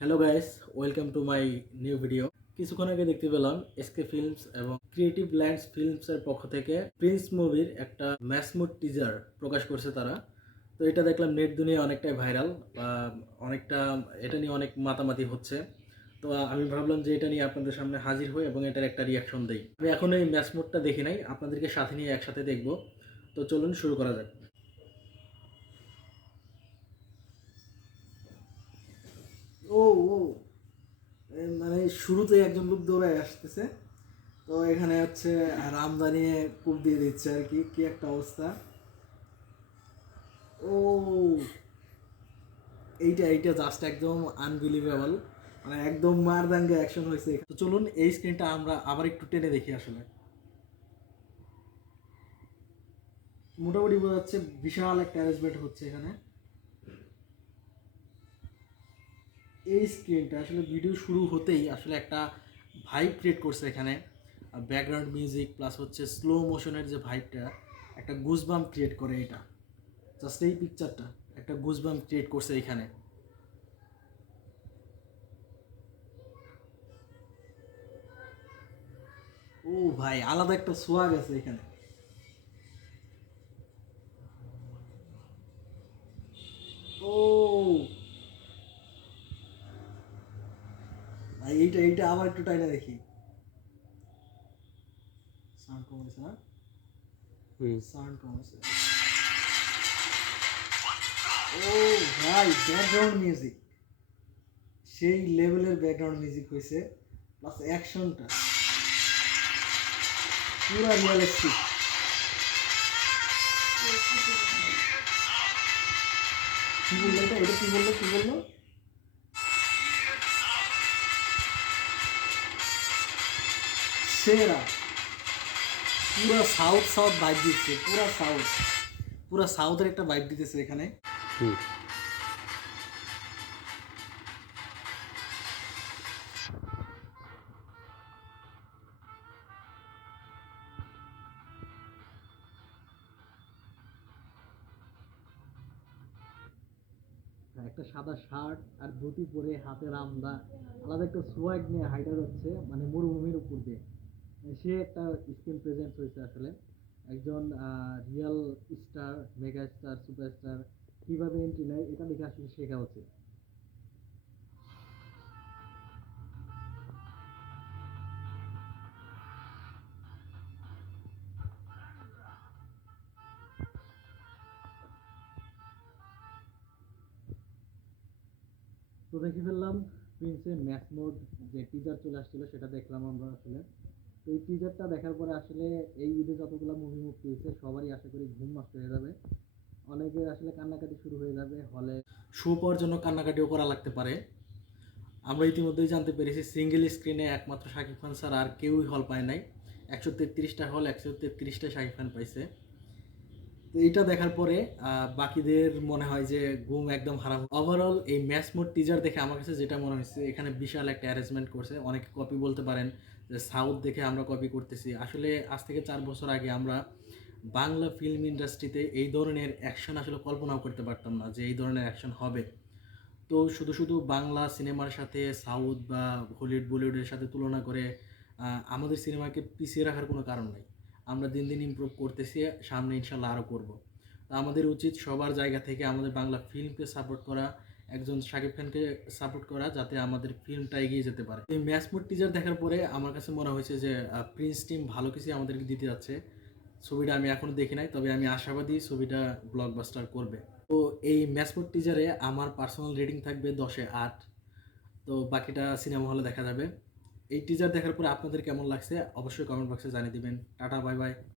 Hello guys, welcome to my new video. কিছুক্ষণ আগে দেখতে পেলাম এসকে ফিল্মস এবং ক্রিয়েটিভ ল্যান্ডস ফিল্মসের পক্ষ থেকে প্রিন্স মুভির একটা ম্যাসমুড টিজার প্রকাশ করছে তারা। তো এটা দেখলাম নেট দুনিয়ায় অনেকটাই ভাইরাল বা অনেকটা এটা নিয়ে অনেক মাতামাতি হচ্ছে। তো আমি ভাবলাম যে এটা নিয়ে আপনাদের সামনে হাজির হই এবং এটার একটা রিয়াকশন দেই। আমি এখনো এই ম্যাসমুডটা দেখি নাই, আপনাদেরকে সাথে নিয়ে একসাথে দেখবো। তো চলুন শুরু করা যাক। ও ও মানে শুরুতে একজন লোক দৌড়ায় আসতেছে। তো এখানে হচ্ছে রামদানি কূপ দিয়ে দিচ্ছে আর কি, কি একটা অবস্থা। ও এইটা এইটা জাস্ট একদম আনবিলিভেবল, মানে একদম মারদাঙ্গা অ্যাকশন হয়েছে। তো চলুন এই স্ক্রিনটা আমরা আবার একটু টেনে দেখি। আসলে মোটামুটি বোঝা যাচ্ছে বিশাল একটা অ্যারেঞ্জমেন্ট হচ্ছে এখানে। এই স্ক্রিনটা আসলে ভিডিও শুরু হতেই আসলে একটা ভাইব ক্রিয়েট করছে এখানে। ব্যাকগ্রাউন্ড মিউজিক প্লাস হচ্ছে স্লো মোশনের যে ভাইবটা, একটা গুজবাম্প ক্রিয়েট করে এটা। জাস্ট এই পিকচারটা একটা গুজবাম্প ক্রিয়েট করছে এখানে। ও ভাই, আলাদা একটা সোয়াগ আছে এখানে। ও ভাই, এইটা এইটা আবার একটু টাইনা দেখি। সাউন্ড কমেছে না? সাউন্ড কমেছে। ও ভাই, ব্যাকগ্রাউন্ড মিউজিক সেই লেভেলের ব্যাকগ্রাউন্ড মিউজিক হয়েছে, প্লাস অ্যাকশনটা পুরা রিয়েলিস্টিক। কি বললো এটা, এটা কি বললো, কি বললো? সেরা। পুরা সাউথ সাউথ ভাইব দিচ্ছে, পুরা সাউথ, পুরা সাউথের একটা ভাইব দিতেছে এখানে। একটা সাদা শার্ট আর ধুতি পরে হাতে রামদা, আলাদা একটা সোয়াগ নিয়ে হাইটা যাচ্ছে মানে মরুভূমির উপর দিয়ে। সে একটা স্ক্রিন প্রেজেন্স হয়েছে আসলে। একজন real star, mega star, superstar কীভাবে এন্ট্রি নেয় এটা দেখে আসলে শেখা উচিত। তো দেখে ফেললাম প্রিন্সের ম্যাথ মোড যে টিজার চলে আসছিল, সেটা দেখলাম আমরা আসলে। তো এই টিজারটা দেখার পরে আসলে এই ঈদে যতগুলো মুভি মুক্তি হয়েছে সবারই আশা করি ঘুম নষ্ট হয়ে যাবে। অনেকের আসলে কান্নাকাটি শুরু হয়ে যাবে, হলে শো পাওয়ার জন্য কান্নাকাটিও করা লাগতে পারে। আমরা ইতিমধ্যেই জানতে পেরেছি সিঙ্গেল স্ক্রিনে একমাত্র শাকিব খান স্যার আর কেউই হল পায় নাই। 133টা হল, 133টা শাকিব খান পাইছে। তো এইটা দেখার পরে বাকিদের মনে হয় যে ঘুম একদম হারাম। ওভারঅল এই ম্যাচ মোড টিজার দেখে আমার কাছে যেটা মনে হয়েছে, এখানে বিশাল একটা অ্যারেঞ্জমেন্ট করছে। অনেকে কপি বলতে পারেন যে সাউথ দেখে আমরা কপি করতেছি। আসলে আজ থেকে 4 বছর আগে আমরা বাংলা ফিল্ম ইন্ডাস্ট্রিতে এই ধরনের অ্যাকশন আসলে কল্পনাও করতে পারতাম না যে এই ধরনের অ্যাকশন হবে। তো শুধু শুধু বাংলা সিনেমার সাথে সাউথ বা হলিউড বলিউডের সাথে তুলনা করে আমাদের সিনেমাকে পিছিয়ে রাখার কোনো কারণ নাই। আমরা দিন দিন ইমপ্রুভ করতেছি, সামনে ইনশাল্লাহ আরও করব। তো আমাদের উচিত সবার জায়গা থেকে আমাদের বাংলা ফিল্মকে সাপোর্ট করা, একজন শাকিব খানকে সাপোর্ট করা, যাতে আমাদের ফিল্মটা এগিয়ে যেতে পারে। এই ম্যাচমুড টিজার দেখার পরে আমার কাছে মনে হয়েছে যে প্রিন্স টিম ভালো কিছু আমাদেরকে দিতে যাচ্ছে। ছবিটা আমি এখনও দেখি নাই, তবে আমি আশাবাদী ছবিটা ব্লকবাস্টার করবে। তো এই ম্যাচমুড টিজারে আমার পার্সোনাল রেটিং থাকবে 10-এ 8। তো বাকিটা সিনেমা হলে দেখা যাবে। এই টিজার দেখার পরে আপনাদের কেমন লাগছে অবশ্যই কমেন্ট বক্সে জানিয়ে দিবেন। Tata, bye bye.